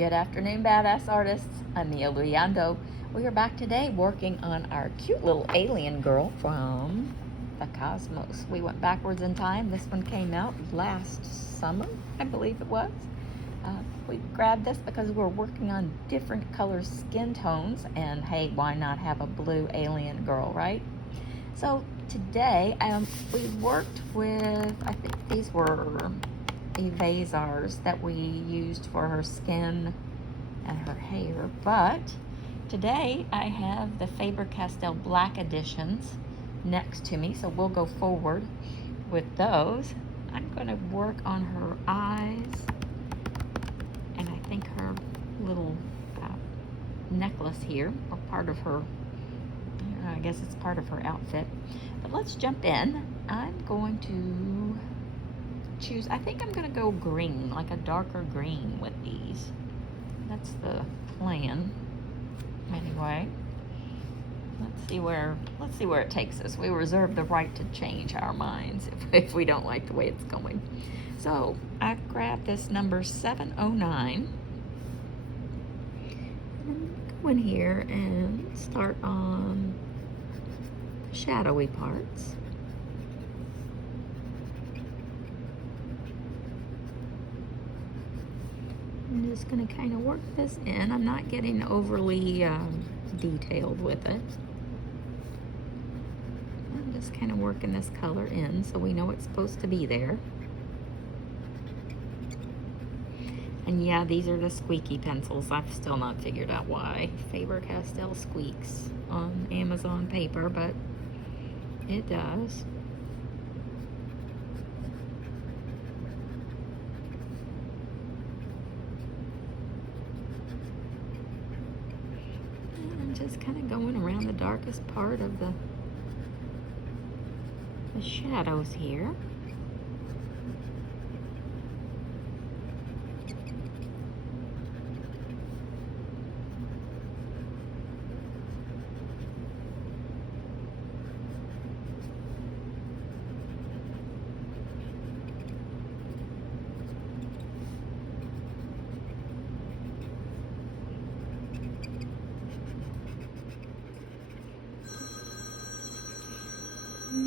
Good afternoon, badass artists. I'm Mia Luyando. We are back today working on our cute little alien girl from the cosmos. We went backwards in time. This one came out last summer, I believe it was. We grabbed this because we're working on different color skin tones, and hey, why not have a blue alien girl, right? So today we worked with, I think these were evasars that we used for her skin and her hair, but today I have the Faber Castell black editions next to me, so we'll go forward with those. I'm going to work on her eyes, and I think her little necklace here, or part of her, I guess it's part of her outfit. But let's jump in. I'm going to choose, I think I'm gonna go green, like a darker green with these. That's the plan. Anyway, let's see where it takes us. We reserve the right to change our minds if we don't like the way it's going. So I grabbed this number 709. Go in here and start on the shadowy parts. I'm just going to kind of work this in. I'm not getting overly detailed with it. I'm just kind of working this color in so we know it's supposed to be there. And yeah, these are the squeaky pencils. I've still not figured out why. Faber Castell squeaks on Amazon paper, but it does. Just kind of going around the darkest part of the shadows here.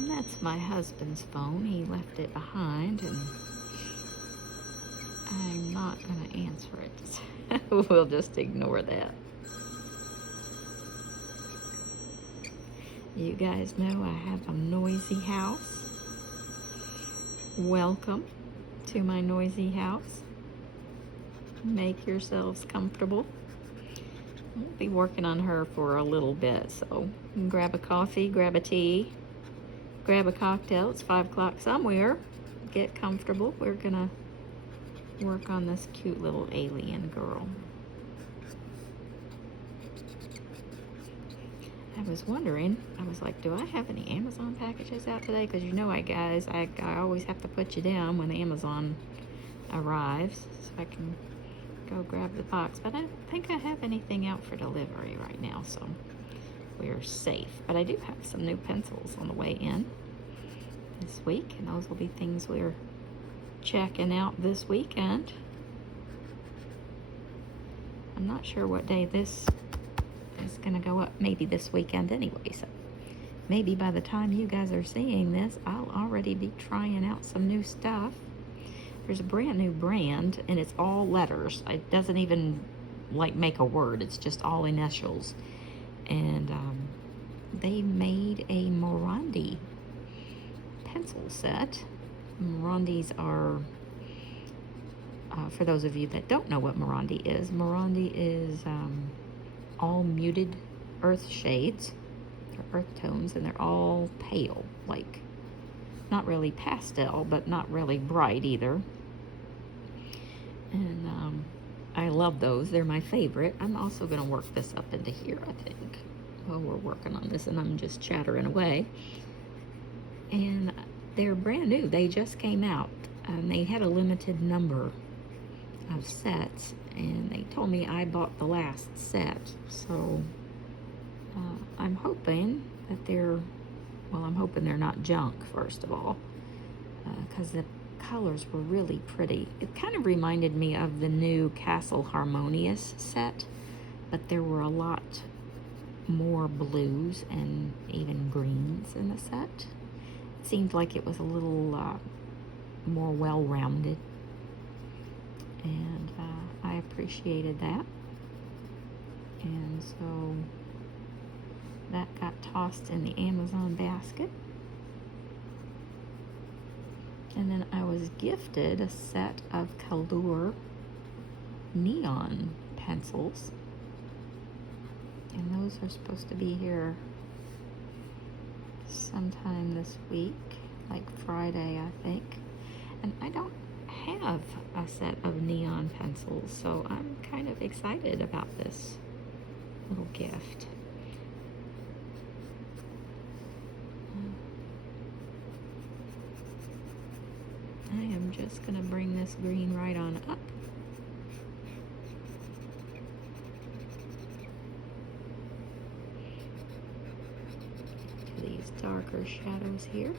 That's my husband's phone. He left it behind, and I'm not going to answer it. We'll just ignore that. You guys know I have a noisy house. Welcome to my noisy house. Make yourselves comfortable. I'll be working on her for a little bit, so grab a coffee, grab a tea, grab a cocktail. It's 5 o'clock somewhere. Get comfortable. We're gonna work on this cute little alien girl. I was wondering, I was like, do I have any Amazon packages out today? Because you know, guys, I always have to put you down when Amazon arrives, so I can go grab the box. But I don't think I have anything out for delivery right now, so we're safe. But I do have some new pencils on the way in this week, and those will be things we're checking out this weekend. I'm not sure what day this is gonna go up. Maybe this weekend anyway, so maybe by the time you guys are seeing this, I'll already be trying out some new stuff. There's a brand new brand, and it's all letters. It doesn't even like make a word. It's just all initials. And they made a Morandi pencil set. Morandis are, for those of you that don't know what Morandi is all muted earth shades, or earth tones, and they're all pale, like not really pastel, but not really bright either. And I love those. They're my favorite. I'm also going to work this up into here, I think, while we're working on this, and I'm just chattering away. And they're brand new. They just came out, and they had a limited number of sets, and they told me I bought the last set. So I'm hoping that I'm hoping they're not junk, first of all, because the colors were really pretty. It kind of reminded me of the new Castell Harmonious set, but there were a lot more blues and even greens in the set. It seemed like it was a little more well-rounded, and I appreciated that. And so that got tossed in the Amazon basket. And then I was gifted a set of Callure neon pencils. And those are supposed to be here sometime this week, like Friday, I think. And I don't have a set of neon pencils, so I'm kind of excited about this little gift. I am just going to bring this green right on up. To these darker shadows here.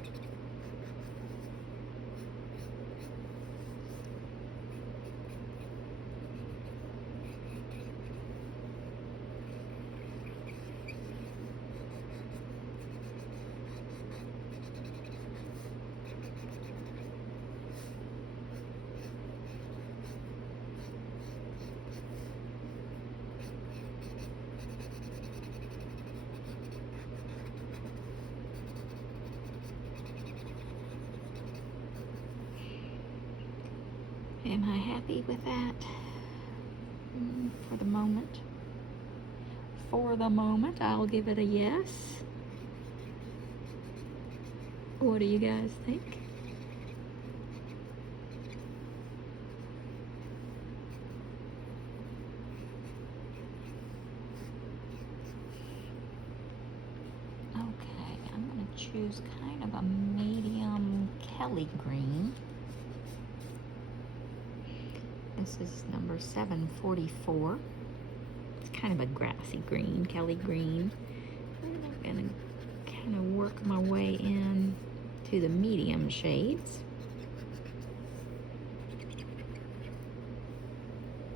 Am I happy with that? For the moment. For the moment, I'll give it a yes. What do you guys think? Okay, I'm going to choose kind of a medium Kelly green. This is number 744. It's kind of a grassy green, Kelly green. And I'm going to kind of work my way in to the medium shades.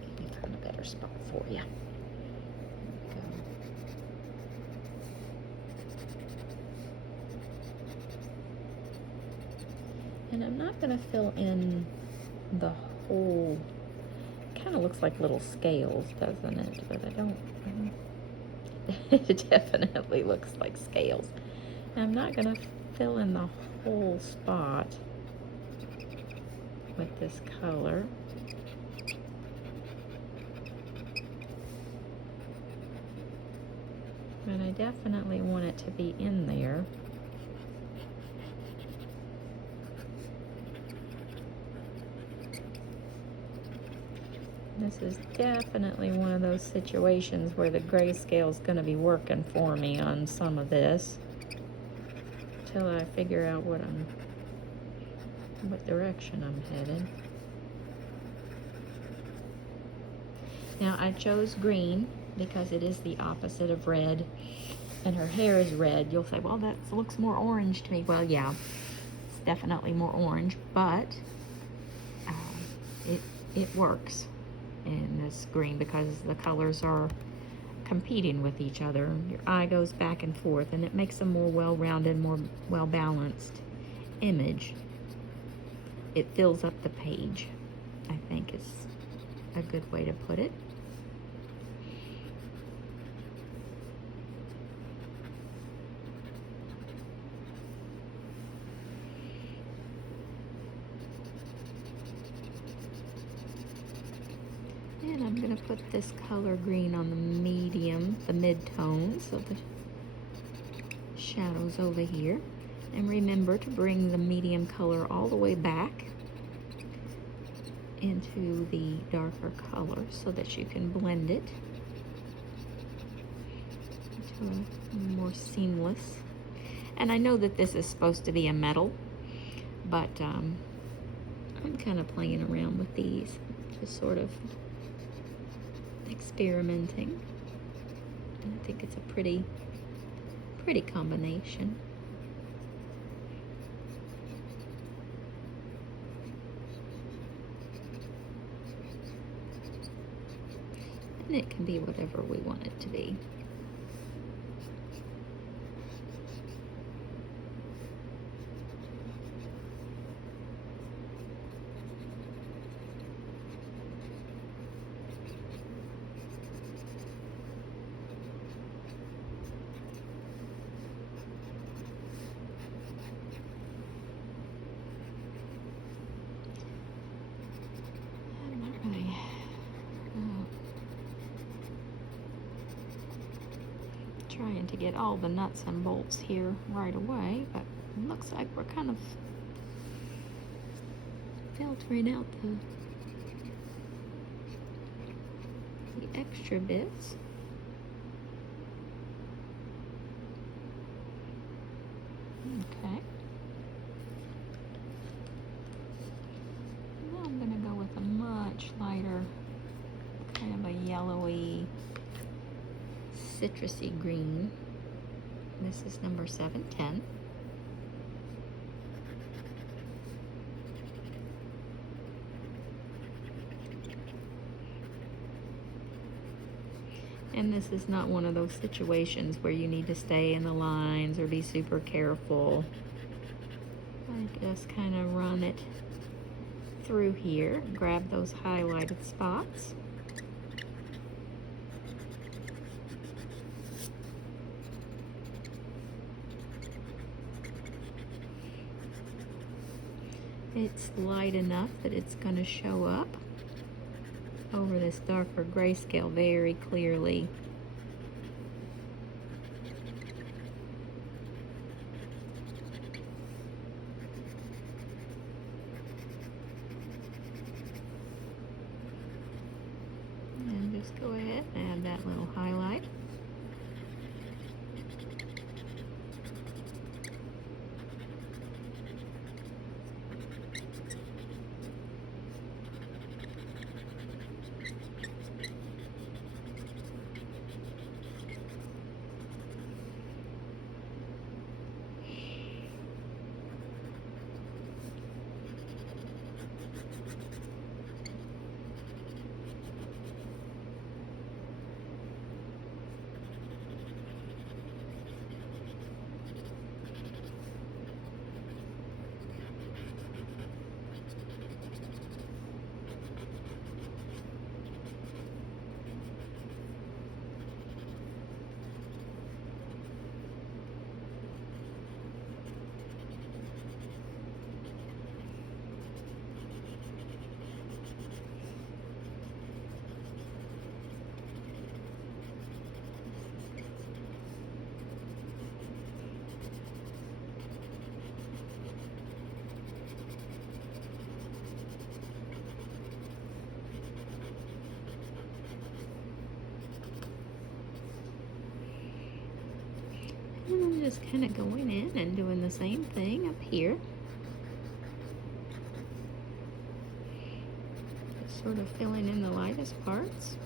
Maybe find a better spot for you. And I'm not going to fill in the whole. Kind of looks like little scales, doesn't it? But I don't. It definitely looks like scales. I'm not going to fill in the whole spot with this color. But I definitely want it to be in there. This is definitely one of those situations where the grayscale is going to be working for me on some of this until I figure out what direction I'm headed. Now I chose green because it is the opposite of red, and her hair is red. You'll say, well, that looks more orange to me. Well, yeah, it's definitely more orange, but it works in this green because the colors are competing with each other. Your eye goes back and forth, and it makes a more well-rounded, more well-balanced image. It fills up the page, I think is a good way to put it. And I'm going to put this color green on the medium, the mid-tone, so the shadows over here. And remember to bring the medium color all the way back into the darker color so that you can blend it into a more seamless. And I know that this is supposed to be a metal, but I'm kind of playing around with these, just sort of experimenting, and I think it's a pretty combination. And it can be whatever we want it to be. Trying to get all the nuts and bolts here right away, but it looks like we're kind of filtering out the extra bits. Okay. Now I'm going to go with a much lighter, kind of a yellowy, citrusy green. This is number 710. And this is not one of those situations where you need to stay in the lines or be super careful. I just kind of run it through here, grab those highlighted spots. It's light enough that it's going to show up over this darker grayscale very clearly. And just go ahead and add that little highlight. And I'm just kind of going in and doing the same thing up here. Sort of filling in the lightest parts.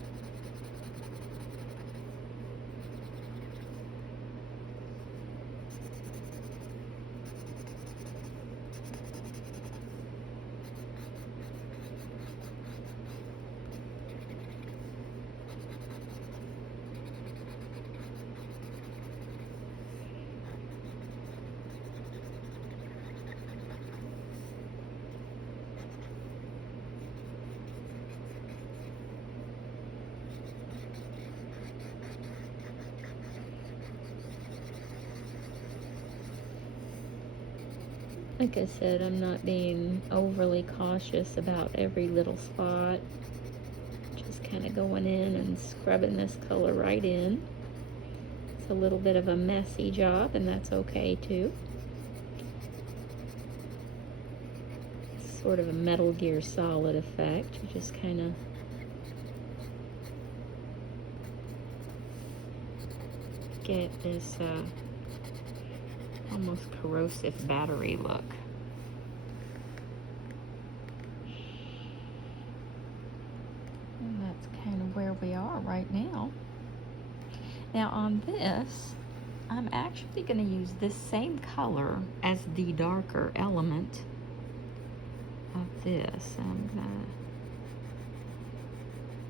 Like I said, I'm not being overly cautious about every little spot. Just kind of going in and scrubbing this color right in. It's a little bit of a messy job, and that's okay too. It's sort of a Metal Gear Solid effect. You just kind of get this almost corrosive battery look. And that's kind of where we are right now. Now on this, I'm actually going to use this same color as the darker element of this. I'm going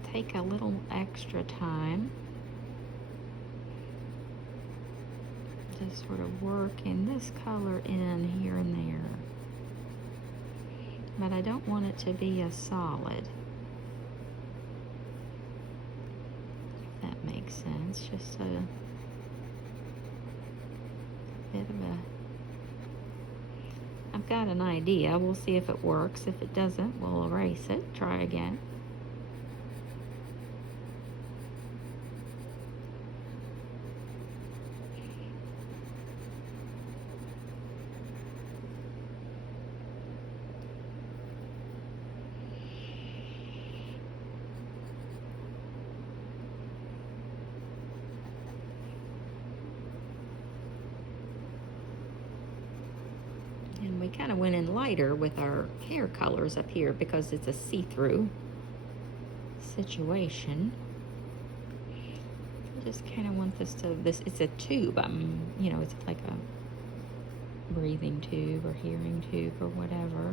to take a little extra time to sort of work in this color in here and there. But I don't want it to be a solid. If that makes sense. Just a bit of a... I've got an idea. We'll see if it works. If it doesn't, we'll erase it. Try again. And we kind of went in lighter with our hair colors up here because it's a see-through situation. I just kind of want this to, it's a tube. You know, it's like a breathing tube or hearing tube or whatever.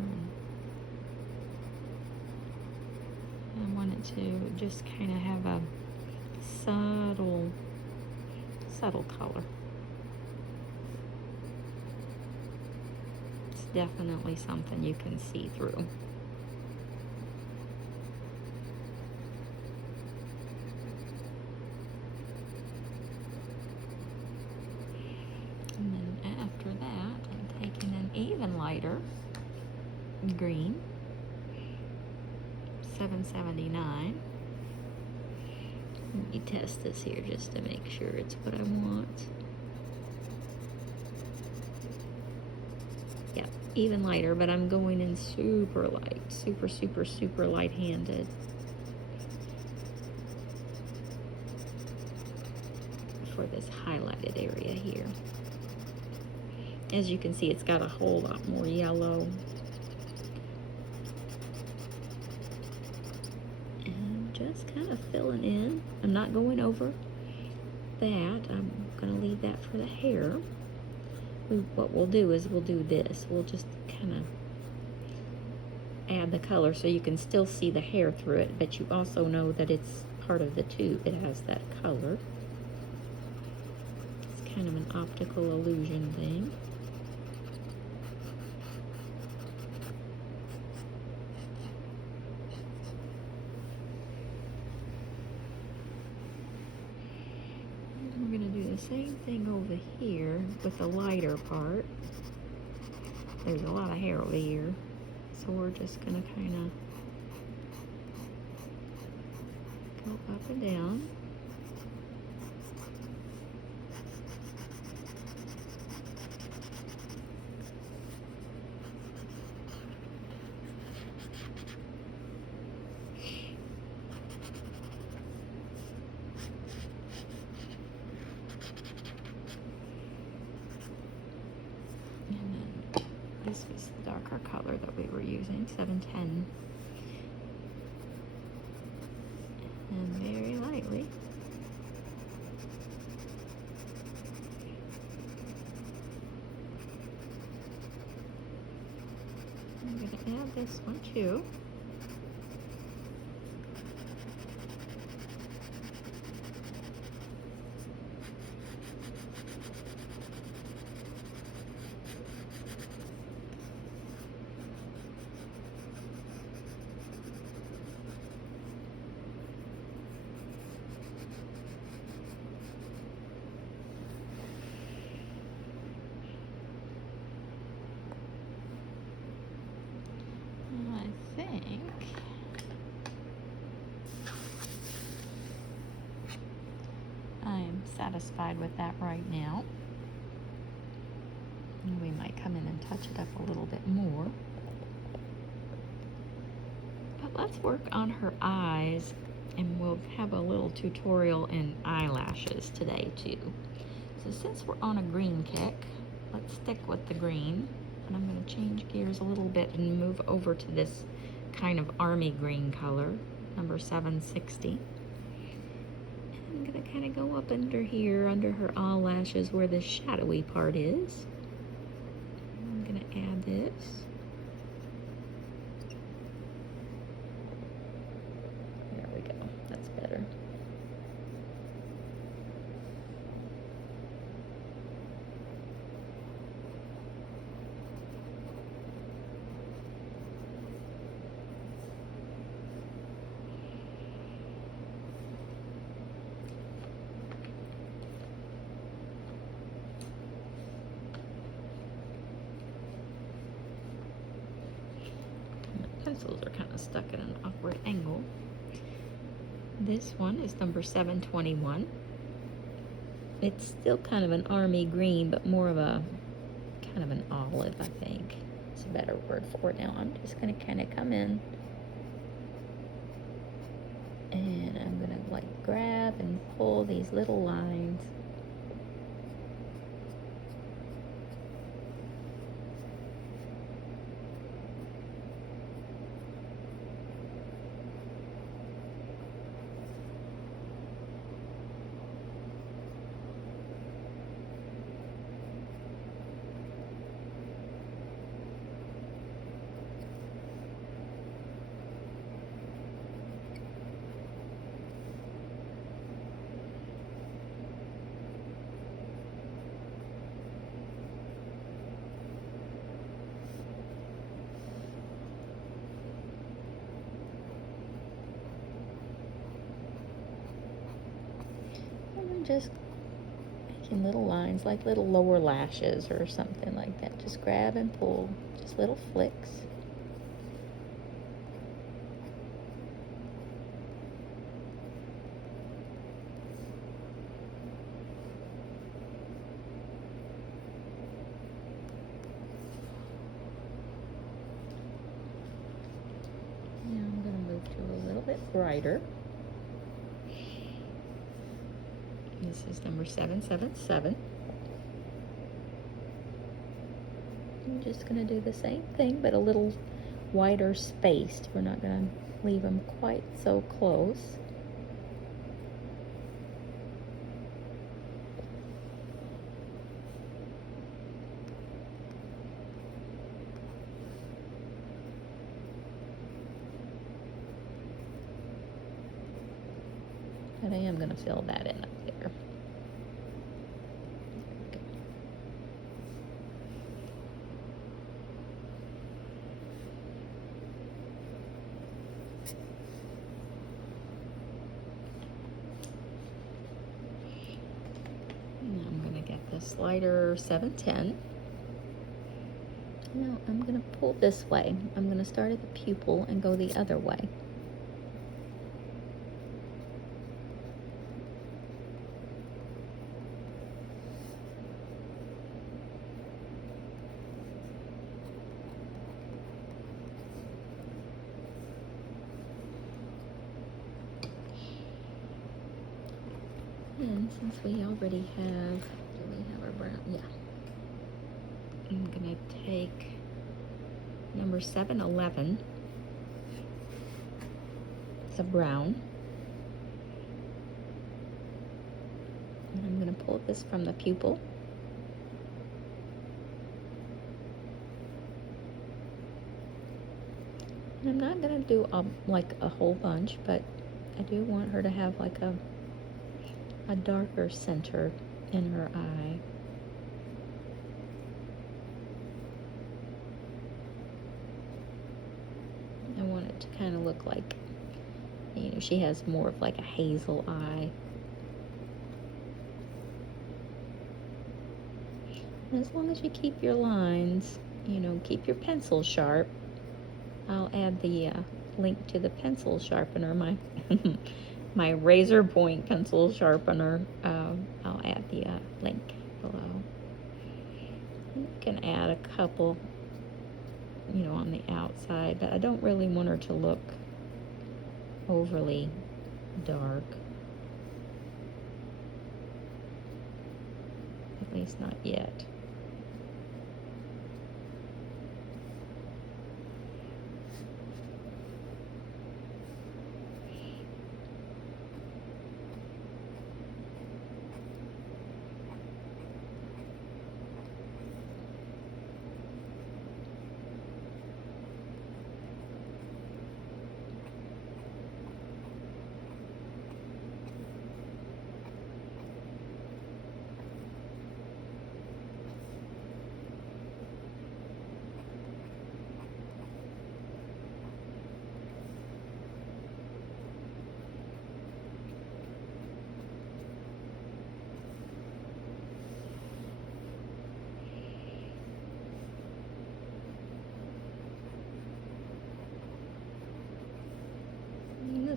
And I want it to just kind of have a subtle color. Definitely something you can see through. And then after that, I'm taking an even lighter green, 779. Let me test this here just to make sure it's what I want. Even lighter, but I'm going in super light, super light-handed. For this highlighted area here. As you can see, it's got a whole lot more yellow. And just kind of filling in. I'm not going over that. I'm going to leave that for the hair. What we'll do is we'll do this. We'll just kind of add the color so you can still see the hair through it, but you also know that it's part of the tube. It has that color. It's kind of an optical illusion thing. We're going to do the same thing over here with the lighter part. There's a lot of hair over here, so we're just going to kind of go up and down. This was the darker color that we were using, 710. And very lightly. I'm going to add this one too. I'm satisfied with that right now. And we might come in and touch it up a little bit more. But let's work on her eyes, and we'll have a little tutorial in eyelashes today too. So since we're on a green kick, let's stick with the green. And I'm going to change gears a little bit and move over to this kind of army green color, number 760. And I'm going to kind of go up under here, under her eyelashes where the shadowy part is. I'm going to add this. There we go. stuck at an awkward angle. This one is number 721. It's still kind of an army green, but more of a kind of an olive, I think. It's a better word for it now. I'm just going to kind of come in and I'm going to like grab and pull these little lines. Just making little lines, like little lower lashes or something like that. Just grab and pull, just little flicks. Now I'm going to move to a little bit brighter. This is number 777. I'm just going to do the same thing, but a little wider spaced. We're not going to leave them quite so close. But I am going to fill that in up there. And I'm going to get this lighter 710. Now I'm going to pull this way. I'm going to start at the pupil and go the other way. And since we already have, do we have our brown? Yeah. I'm going to take number 711. It's a brown. And I'm going to pull this from the pupil. And I'm not going to do like a whole bunch, but I do want her to have like a darker center in her eye. I want it to kind of look like, you know, she has more of like a hazel eye. And as long as you keep your lines, you know, keep your pencil sharp. I'll add the link to the pencil sharpener, my my razor point pencil sharpener. I'll add the link below. You can add a couple, you know, on the outside, but I don't really want her to look overly dark. At least not yet.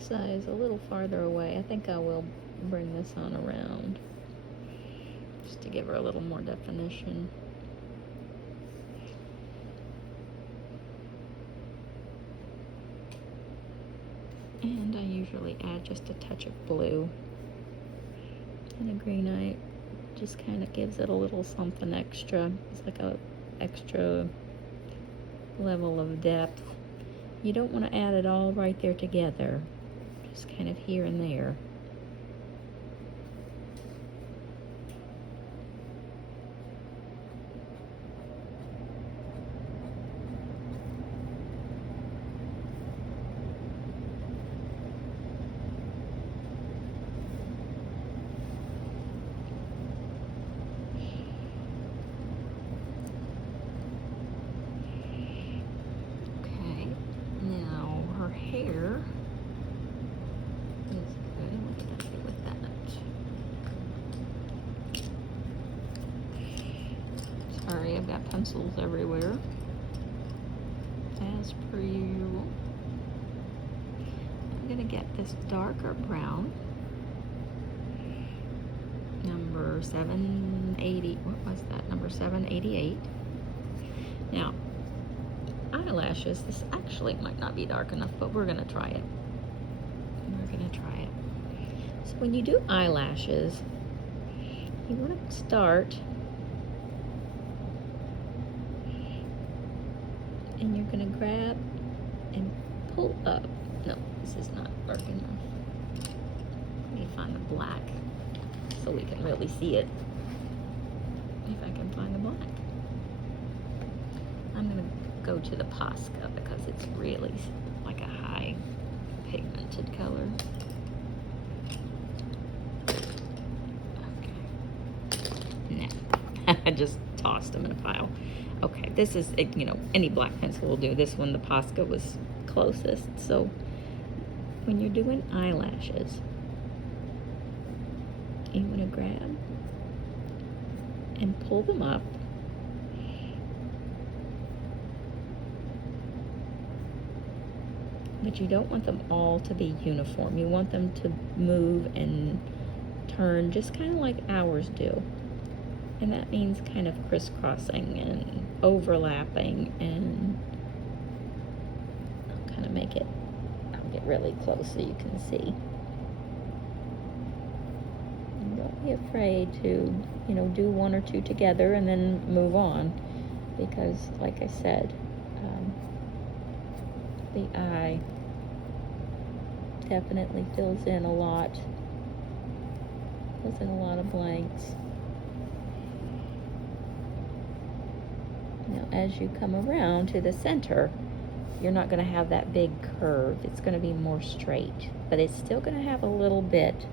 this eye is a little farther away. I think I will bring this on around just to give her a little more definition. And I usually add just a touch of blue. And a green eye just kind of gives it a little something extra. It's like a extra level of depth. You don't want to add it all right there together. Just kind of here and there. Hair is good. What did I do with that? Sorry, I've got pencils everywhere. As per usual. I'm gonna get this darker brown. Number 780. What was that? Number 788. Now, eyelashes, this actually might not be dark enough, but we're gonna try it. So when you do eyelashes, you want to start and you're gonna grab and pull up. No, this is not dark enough. Let me find the black so we can really see it. If I can find the black. I'm gonna go to the Posca because it's really like a high pigmented color. Okay. No, I just tossed them in a pile. Okay, this is, you know, any black pencil will do. This one, the Posca, was closest. So when you're doing eyelashes, you want to grab and pull them up. But you don't want them all to be uniform. You want them to move and turn just kind of like ours do. And that means kind of crisscrossing and overlapping, and I'll kind of make it, I'll get really close so you can see. And don't be afraid to, you know, do one or two together and then move on, because like I said, the eye definitely fills in a lot of blanks. Now as you come around to the center, you're not going to have that big curve. It's going to be more straight, but it's still going to have a little bit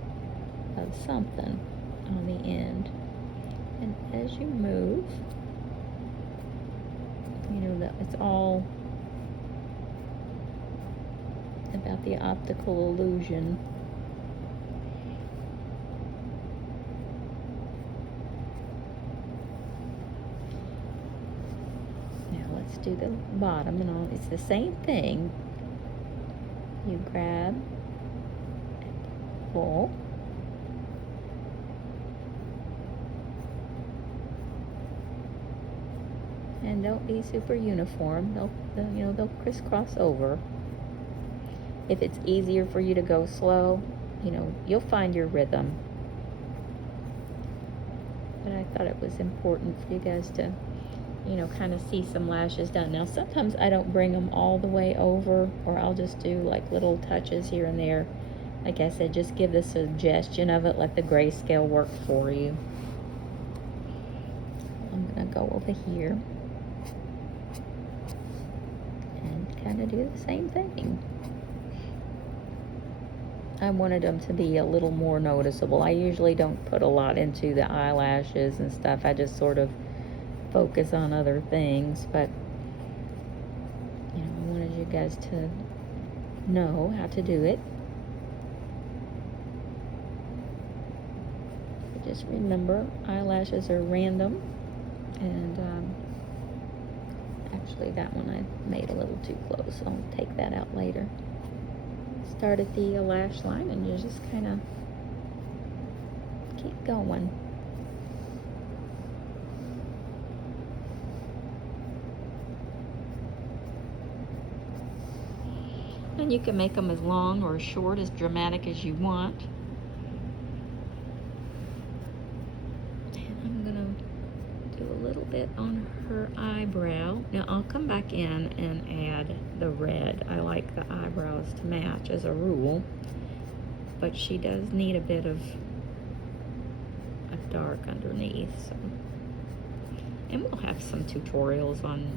of something on the end. And as you move, you know that it's all about the optical illusion. Now let's do the bottom, and all. It's the same thing. You grab and pull. And don't be super uniform. They'll crisscross over. If it's easier for you to go slow, you know, you'll find your rhythm. But I thought it was important for you guys to, you know, kind of see some lashes done. Now, sometimes I don't bring them all the way over, or I'll just do like little touches here and there. Like I said, just give the suggestion of it, let the grayscale work for you. I'm gonna go over here and kind of do the same thing. I wanted them to be a little more noticeable. I usually don't put a lot into the eyelashes and stuff. I just sort of focus on other things, but you know, I wanted you guys to know how to do it. But just remember, eyelashes are random, and actually that one I made a little too close. I'll take that out later. start at the lash line and you just kind of keep going. And you can make them as long or as short, as dramatic as you want. And I'm gonna do a little bit on her eyebrow. Now I'll come back in and add the red. I like the eyebrows to match as a rule, but she does need a bit of a dark underneath. So. And we'll have some tutorials on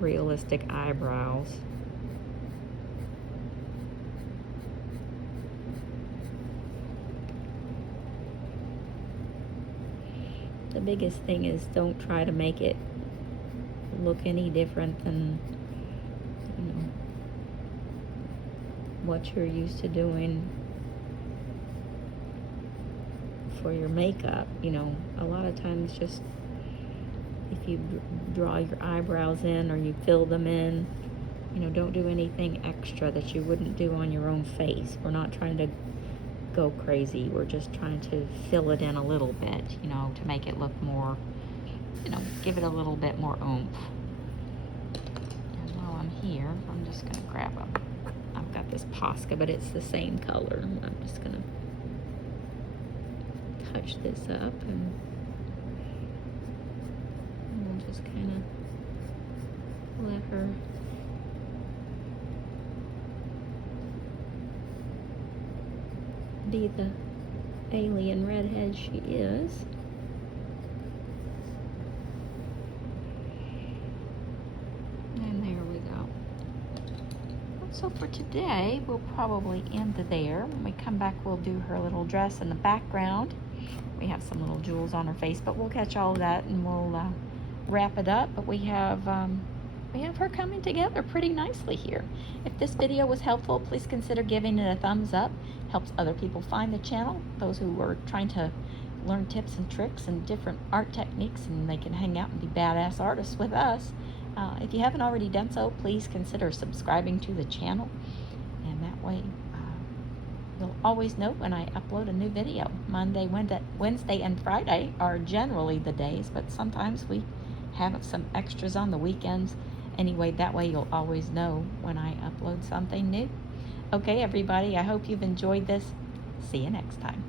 realistic eyebrows. The biggest thing is don't try to make it look any different than, you know, what you're used to doing for your makeup. You know, a lot of times just if you draw your eyebrows in or you fill them in, you know, don't do anything extra that you wouldn't do on your own face. We're not trying to go crazy. We're just trying to fill it in a little bit, you know, to make it look more, you know, give it a little bit more oomph. And while I'm here, I'm just gonna grab I've got this Posca, but it's the same color. I'm just gonna touch this up and we'll just kind of let her be the alien redhead she is. And there we go. So for today, we'll probably end there. When we come back, we'll do her little dress in the background. We have some little jewels on her face, but we'll catch all of that and we'll wrap it up. But we have her coming together pretty nicely here. If this video was helpful, please consider giving it a thumbs up. Helps other people find the channel, those who are trying to learn tips and tricks and different art techniques, and they can hang out and be badass artists with us. If you haven't already done so, please consider subscribing to the channel, and that way you'll always know when I upload a new video. Monday, Wednesday, and Friday are generally the days, but sometimes we have some extras on the weekends. Anyway, that way you'll always know when I upload something new. Okay, everybody, I hope you've enjoyed this. See you next time.